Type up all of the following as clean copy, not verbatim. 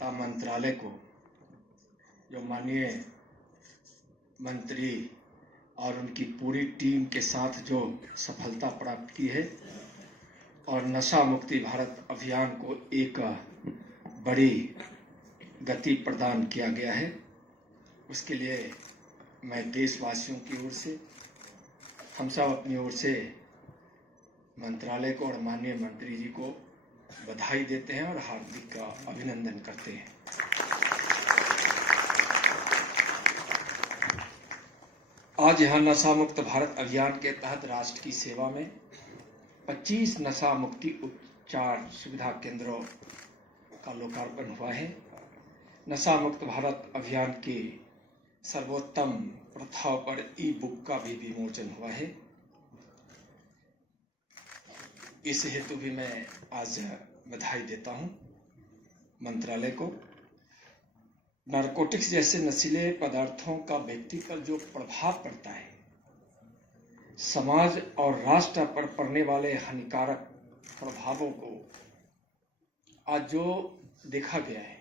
ता मंत्रालय को, जो माननीय मंत्री और उनकी पूरी टीम के साथ जो सफलता प्राप्त की है और नशा मुक्ति भारत अभियान को एक बड़ी गति प्रदान किया गया है, उसके लिए मैं देशवासियों की ओर से, हम सब अपनी ओर से मंत्रालय को और माननीय मंत्री जी को बधाई देते हैं और हार्दिक अभिनंदन करते हैं। आज यहाँ नशा मुक्त भारत अभियान के तहत राष्ट्र की सेवा में 25 नशा मुक्ति उपचार सुविधा केंद्रों का लोकार्पण हुआ है। नशा मुक्त भारत अभियान की सर्वोत्तम प्रथाओं पर ई बुक का भी विमोचन हुआ है। इस हेतु भी मैं आज बधाई देता हूं मंत्रालय को। नारकोटिक्स जैसे नशीले पदार्थों का व्यक्ति पर जो प्रभाव पड़ता है, समाज और राष्ट्र पर पड़ने वाले हानिकारक प्रभावों को आज जो देखा गया है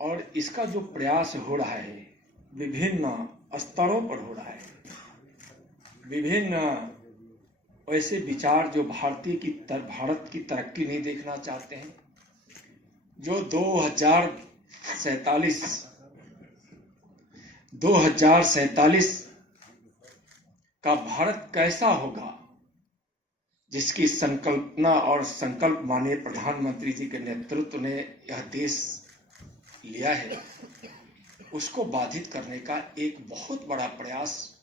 और इसका जो प्रयास हो रहा है, विभिन्न स्तरों पर हो रहा है, विभिन्न ऐसे विचार जो भारत की तरक्की नहीं देखना चाहते हैं, जो 2047 का भारत कैसा होगा, जिसकी संकल्पना और संकल्प माननीय प्रधानमंत्री जी के नेतृत्व ने यह देश लिया है, उसको बाधित करने का एक बहुत बड़ा प्रयास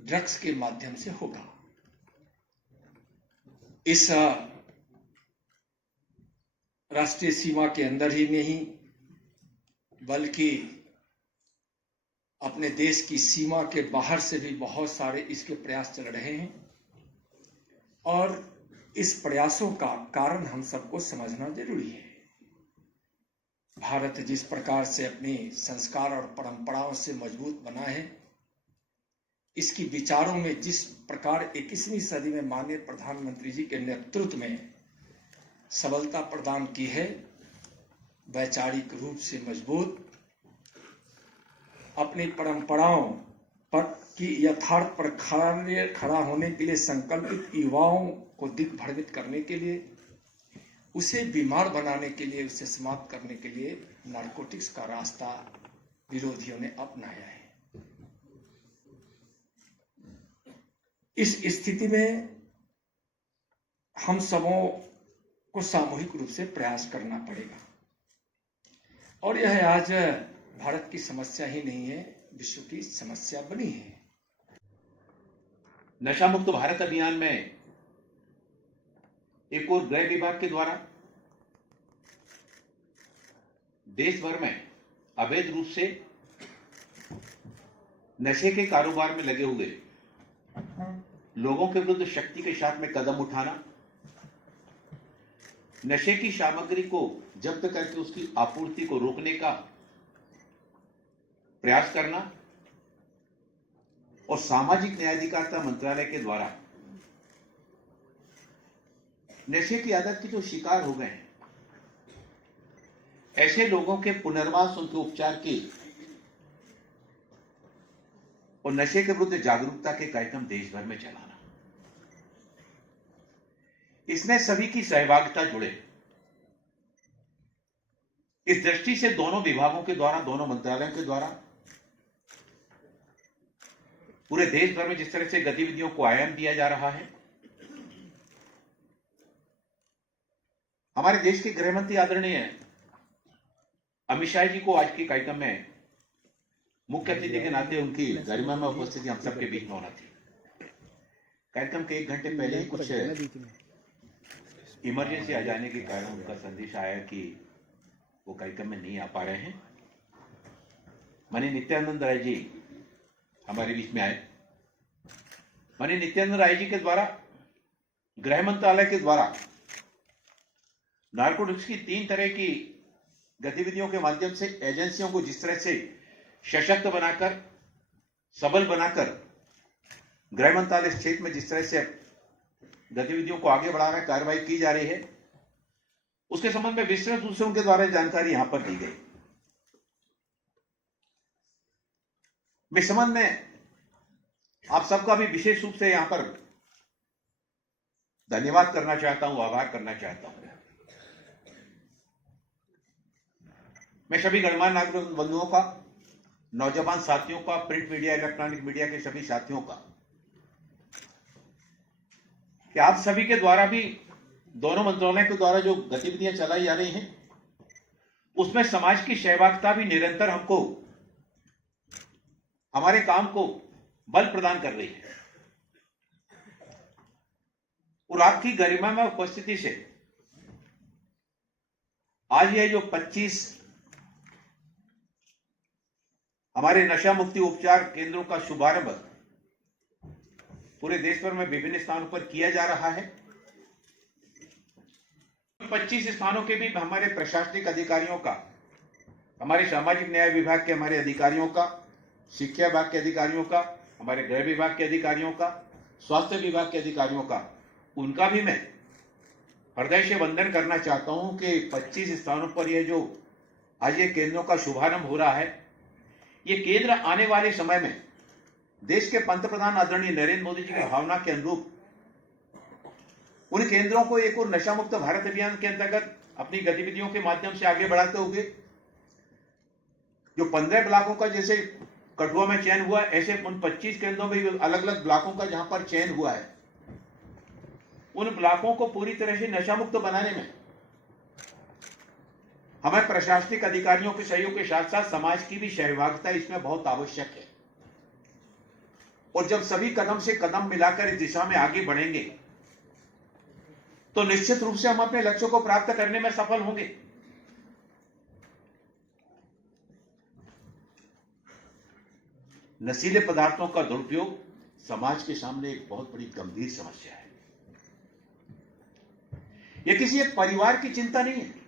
ड्रग्स के माध्यम से होगा। इस राष्ट्रीय सीमा के अंदर ही नहीं, बल्कि अपने देश की सीमा के बाहर से भी बहुत सारे इसके प्रयास चल रहे हैं और इस प्रयासों का कारण हम सबको समझना जरूरी है। भारत जिस प्रकार से अपनी संस्कार और परंपराओं से मजबूत बना है, इसकी विचारों में जिस प्रकार 21वीं सदी में माननीय प्रधानमंत्री जी के नेतृत्व में सबलता प्रदान की है, वैचारिक रूप से मजबूत, अपनी परंपराओं पर की यथार्थ पर खड़ा होने के लिए संकल्पित युवाओं को दिग्भ्रमित करने के लिए, उसे बीमार बनाने के लिए, उसे समाप्त करने के लिए नारकोटिक्स का रास्ता विरोधियों ने अपनाया है। इस स्थिति में हम सबों को सामूहिक रूप से प्रयास करना पड़ेगा और यह आज भारत की समस्या ही नहीं है, विश्व की समस्या बनी है। नशा मुक्त भारत अभियान में एक और गृह विभाग के द्वारा देश भर में अवैध रूप से नशे के कारोबार में लगे हुए लोगों के विरुद्ध शक्ति के साथ में कदम उठाना, नशे की सामग्री को जब्त करके उसकी आपूर्ति को रोकने का प्रयास करना और सामाजिक न्याय अधिकारिता मंत्रालय के द्वारा नशे की आदत के जो शिकार हो गए हैं, ऐसे लोगों के पुनर्वास, उनके उपचार के और नशे के विरुद्ध जागरूकता के कार्यक्रम देश भर में चलाना, इसमें सभी की सहभागिता जुड़े। इस दृष्टि से दोनों विभागों के द्वारा, दोनों मंत्रालयों के द्वारा पूरे देश भर में जिस तरह से गतिविधियों को आयाम दिया जा रहा है, हमारे देश के गृह मंत्री आदरणीय अमित शाह जी को आज के कार्यक्रम में मुख्य अतिथि के नाते उनकी गरिमा में उपस्थिति हम सबके बीच में होना थी। कार्यक्रम के 1 घंटे पहले ही कुछ इमरजेंसी आ जाने के कारण उनका संदेश आया कि वो कार्यक्रम में नहीं आ पा रहे हैं। माननीय नित्यानंद राय जी हमारे बीच में आए। माननीय नित्यानंद राय जी के द्वारा गृह मंत्रालय के द्वारा नारकोटिक्स की 3 तरह की गतिविधियों के माध्यम से एजेंसियों को जिस तरह से सशक्त बनाकर, सबल बनाकर गृह मंत्रालय इस क्षेत्र में जिस तरह से गतिविधियों को आगे बढ़ा रहा है, कार्रवाई की जा रही है, उसके संबंध में विस्तृत दूसरों के द्वारा जानकारी यहां पर दी गई। मैं संबंध में आप सबका भी विशेष रूप से यहां पर धन्यवाद करना चाहता हूं, आभार करना चाहता हूं। मैं सभी गणमान्य नागरिक बंधुओं का, नौजवान साथियों का, प्रिंट मीडिया, इलेक्ट्रॉनिक मीडिया के सभी साथियों का, कि आप सभी के द्वारा भी दोनों मंत्रालय के द्वारा जो गतिविधियां चलाई जा रही हैं, उसमें समाज की सहभागिता भी निरंतर हमको हमारे काम को बल प्रदान कर रही है। और आपकी गरिमा में उपस्थिति से आज ये जो 25 हमारे नशा मुक्ति उपचार केंद्रों का शुभारंभ पूरे देश भर में विभिन्न स्थानों पर किया जा रहा है। 25 स्थानों के भी हमारे प्रशासनिक अधिकारियों का, हमारे सामाजिक न्याय विभाग के हमारे अधिकारियों का, शिक्षा विभाग के अधिकारियों का, हमारे गृह विभाग के अधिकारियों का, स्वास्थ्य विभाग के अधिकारियों का, उनका भी मैं हृदय से वंदन करना चाहता हूं कि 25 स्थानों पर यह जो आज ये केंद्रों का शुभारंभ हो रहा है, ये केंद्र आने वाले समय में देश के पंतप्रधान आदरणीय नरेंद्र मोदी जी की भावना के अनुरूप उन केंद्रों को एक और नशा मुक्त भारत अभियान के अंतर्गत अपनी गतिविधियों के माध्यम से आगे बढ़ाते हुए जो 15 ब्लॉकों का जैसे कठुआ में चयन हुआ, ऐसे उन 25 केंद्रों में अलग अलग ब्लॉकों का जहां पर चयन हुआ है, उन ब्लॉकों को पूरी तरह से नशा मुक्त बनाने में हमें प्रशासनिक अधिकारियों के सहयोग के साथ साथ समाज की भी सहभागिता इसमें बहुत आवश्यक है। और जब सभी कदम से कदम मिलाकर इस दिशा में आगे बढ़ेंगे तो निश्चित रूप से हम अपने लक्ष्यों को प्राप्त करने में सफल होंगे। नशीले पदार्थों का दुरुपयोग समाज के सामने एक बहुत बड़ी गंभीर समस्या है। यह किसी एक परिवार की चिंता नहीं है,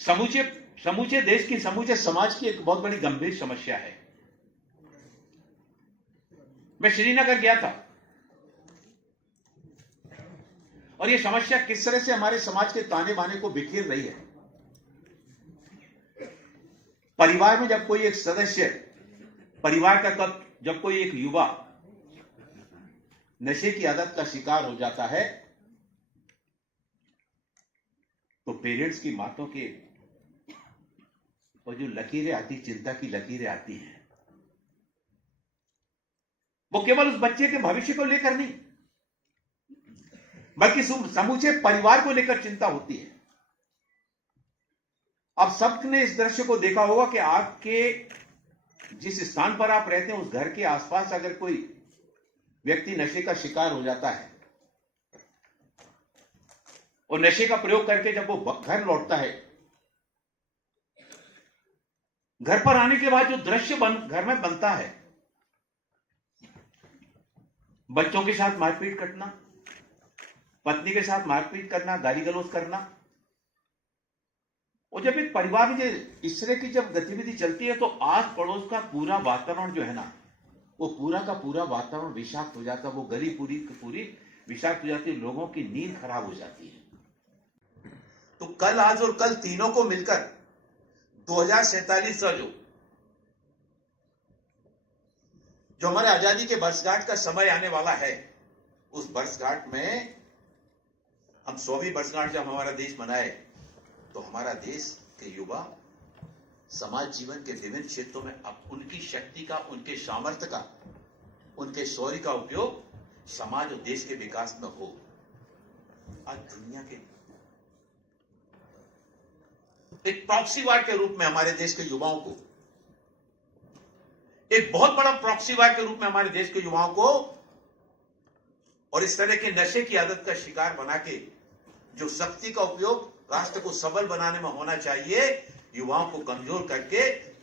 समूचे देश की, समूचे समाज की एक बहुत बड़ी गंभीर समस्या है। मैं श्रीनगर गया था और यह समस्या किस तरह से हमारे समाज के ताने बाने को बिखेर रही है। परिवार में जब कोई एक सदस्य, परिवार का जब कोई एक युवा नशे की आदत का शिकार हो जाता है तो पेरेंट्स की बातों के और जो लकीरें आती, चिंता की लकीरें आती हैं, वो केवल उस बच्चे के भविष्य को लेकर नहीं बल्कि समूचे परिवार को लेकर चिंता होती है। आप सबने इस दृश्य को देखा होगा कि आपके जिस स्थान पर आप रहते हैं उस घर के आसपास अगर कोई व्यक्ति नशे का शिकार हो जाता है और नशे का प्रयोग करके जब वो घर लौटता है, घर पर आने के बाद जो दृश्य घर में बनता है, बच्चों के साथ मारपीट करना, पत्नी के साथ मारपीट करना, गाली गलौज करना, और जब एक परिवार में इस तरह की जब गतिविधि चलती है तो आस पड़ोस का पूरा वातावरण जो है ना, वो पूरा का पूरा वातावरण विषाक्त हो जाता है, वो गली पूरी की पूरी विषाक्त हो जाती है, लोगों की नींद खराब हो जाती है। तो कल, आज और कल तीनों को मिलकर 2047 का जो हमारे आजादी के वर्षगांठ का समय आने वाला है, उस वर्षगांठ में हम 100वीं वर्षगांठ जब हमारा देश मनाए तो हमारा देश के युवा समाज जीवन के विभिन्न क्षेत्रों में अब उनकी शक्ति का, उनके सामर्थ्य का, उनके शौर्य का उपयोग समाज और देश के विकास में हो। आज दुनिया के एक प्रॉक्सी वार के रूप में हमारे देश के युवाओं को, एक बहुत बड़ा प्रॉक्सी वार के रूप में हमारे देश के युवाओं को और इस तरह के नशे की आदत का शिकार बना के जो शक्ति का उपयोग राष्ट्र को सबल बनाने में होना चाहिए, युवाओं को कमजोर करके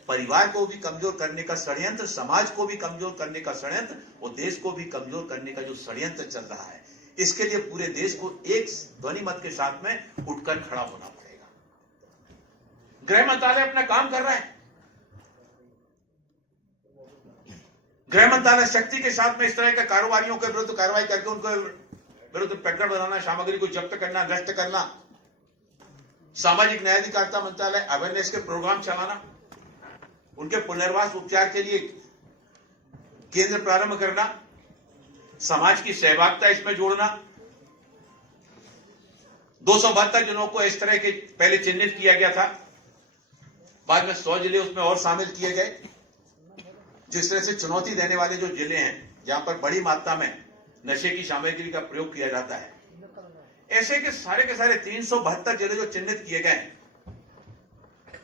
परिवार को भी कमजोर करने का षड्यंत्र, समाज को भी कमजोर करने का षड्यंत्र और देश को भी कमजोर करने का जो षड्यंत्र चल रहा है, इसके लिए पूरे देश को एक ध्वनि मत के साथ में उठकर खड़ा होना पड़ेगा। गृह मंत्रालय अपना काम कर रहा है। गृह मंत्रालय शक्ति के साथ में इस तरह के कारोबारियों के विरुद्ध कार्रवाई करके उनको विरुद्ध प्रकरण बनाना, सामग्री को जब्त करना, नष्ट करना, सामाजिक न्याय अधिकारिता मंत्रालय अवेयरनेस के प्रोग्राम चलाना, उनके पुनर्वास उपचार के लिए केंद्र प्रारंभ करना, समाज की सहभागिता इसमें जोड़ना, 272 जिलों को इस तरह के पहले चिन्हित किया गया था, बाद में 100 जिले उसमें और शामिल किए गए। जिस तरह से चुनौती देने वाले जो जिले हैं जहां पर बड़ी मात्रा में नशे की सामग्री का प्रयोग किया जाता है, ऐसे के सारे 372 जिले जो चिन्हित किए गए हैं,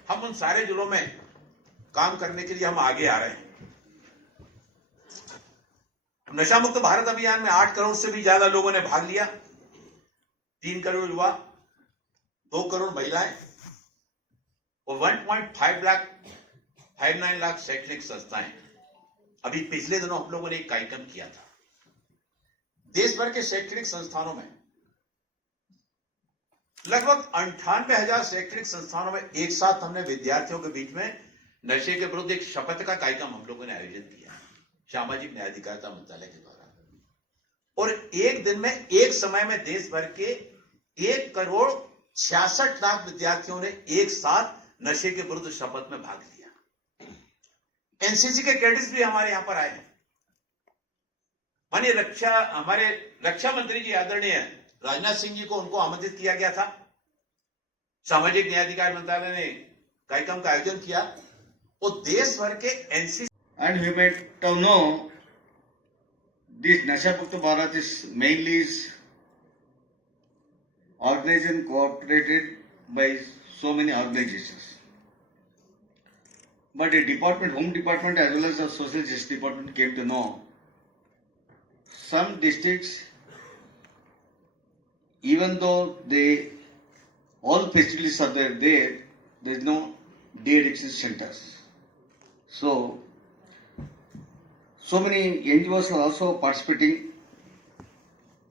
हम उन सारे जिलों में काम करने के लिए हम आगे आ रहे हैं। नशा मुक्त भारत अभियान में 8 करोड़ से भी ज्यादा लोगों ने भाग लिया। 3 करोड़ युवा, 2 करोड़ महिलाएं और 1.59 लाख शैक्षणिक संस्थाएं। अभी पिछले दिनों हम लोगों ने एक कार्यक्रम किया था। देश भर के शैक्षणिक संस्थानों में लगभग 98,000 शैक्षणिक संस्थानों में एक साथ हमने विद्यार्थियों के बीच में नशे के विरुद्ध एक शपथ का कार्यक्रम हम लोगों ने आयोजित किया सामाजिक न्याय अधिकारिता मंत्रालय के द्वारा। और एक दिन में, एक समय में देश भर के 1 करोड़ 66 लाख विद्यार्थियों ने एक साथ नशे के विरुद्ध शपथ में भाग लिया। एनसीसी के कैडेट्स भी हमारे यहां पर आए हैं। हमारे रक्षा मंत्री जी आदरणीय राजनाथ सिंह जी को उनको आमंत्रित किया गया था। सामाजिक न्याय अधिकार मंत्रालय ने कार्यक्रम का आयोजन किया और देश भर के NCC And we may know this Nasha Mukta Bharat is mainly organized and cooperated by so many organizations. But the department, Home Department as well as the Social Justice Department came to know some districts, even though all facilities are there is no de-addiction centers. So many NGOs are also participating,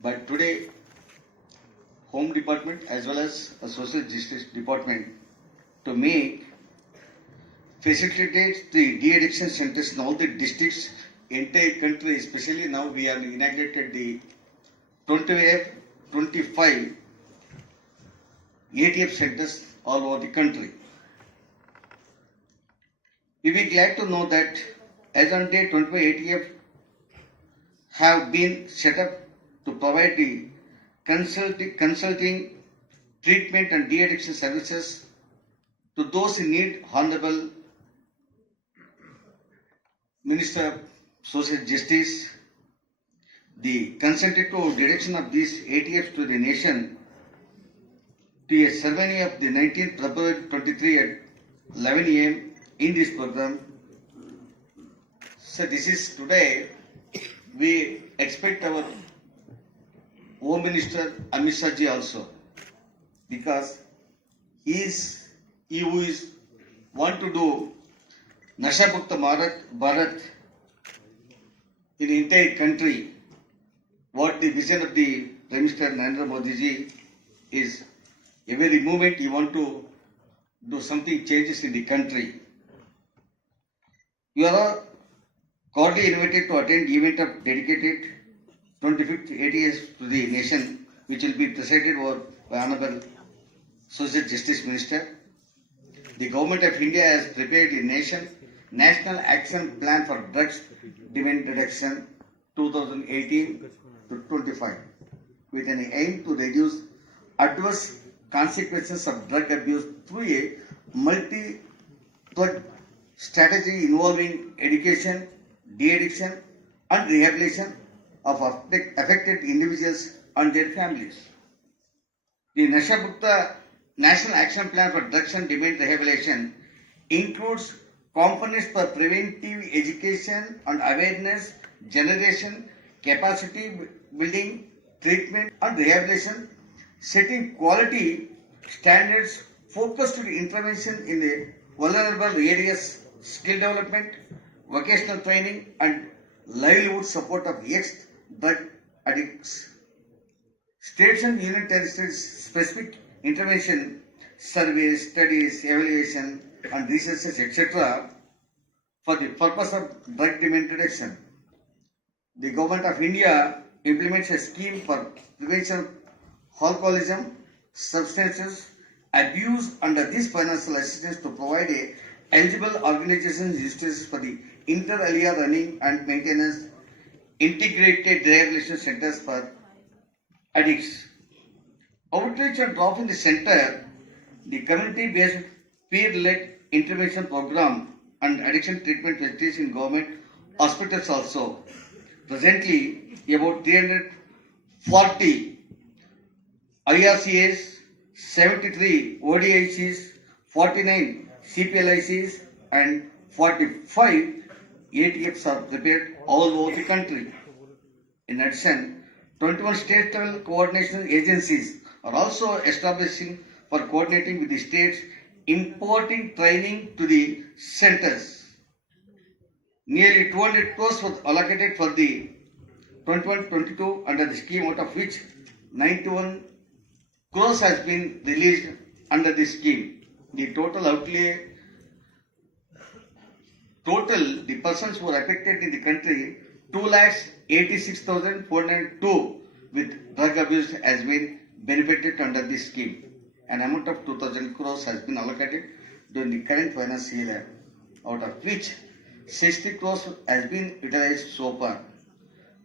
but today Home Department as well as a Social Justice Department to facilitate the de-addiction centers in all the districts, entire country, especially now we have inaugurated the 25 ATF centers all over the country. We will be glad to know that as on date, 25 ATF have been set up to provide the consulting, treatment and de-addiction services to those in need. Honorable Minister of Social Justice, the consented to direction of these ATFs to the nation to a ceremony of the 19th February 23 at 11 a.m. in this program. So this is today, we expect our Home Minister Amit Shah ji also, because he who is want to do Nasha Mukta Bharat in the entire country, what the vision of the Prime Minister Narendra Modi ji is, every moment he want to do something changes in the country. You are all cordially invited to attend the event of dedicated 25th ATS to the nation, which will be presided over by Honorable Social Justice Minister. The Government of India has prepared a National Action Plan for Drugs Demand Reduction 2018 to 25, with an aim to reduce adverse consequences of drug abuse through a multi-pronged strategy involving education, de-addiction and rehabilitation of affected individuals and their families. The Nasha Mukta National Action Plan for Drugs and Demand Rehabilitation includes components for preventive education and awareness generation, capacity building, treatment and rehabilitation, setting quality standards, focused intervention in the vulnerable areas, skill development, vocational training and livelihood support of ex-drug addicts. States and union territories specific intervention, surveys, studies, evaluation and researches, etc. for the purpose of drug demand reduction. The Government of India implements a scheme for prevention of alcoholism, substances abuse under this financial assistance to provide a eligible organizations resources for the inter alia running and maintenance integrated rehabilitation centers for addicts. Outreach and drop in the center, the community-based peer-led intervention program and addiction treatment facilities in government hospitals also. Presently, about 340 IRCAs, 73 ODICs, 49 CPLICs and 45 ATFs are prepared all over the country. In addition, 21 state level coordination agencies are also establishing for coordinating with the states, importing training to the centers. Nearly 200 crores was allocated for the 21-22 under the scheme, out of which 91 crores has been released under the scheme. The total outlay, the persons who are affected in the country, 2,86,402 with drug abuse has been benefited under this scheme. An amount of 2,000 crores has been allocated during the current financial year, out of which 60 crores has been utilized so far.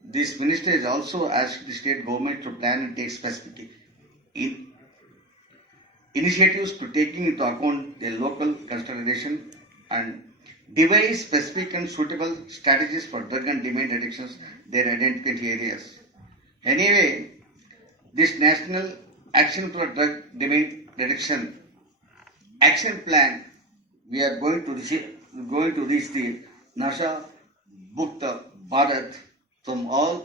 This ministry has also asked the state government to plan and take specific initiatives to taking into account their local consideration and devise specific and suitable strategies for drug and demand addictions, their identified areas. Anyway, this National Action for Drug Demand Reduction Action Plan, we are going to reach the Nasha Mukta Bharat from all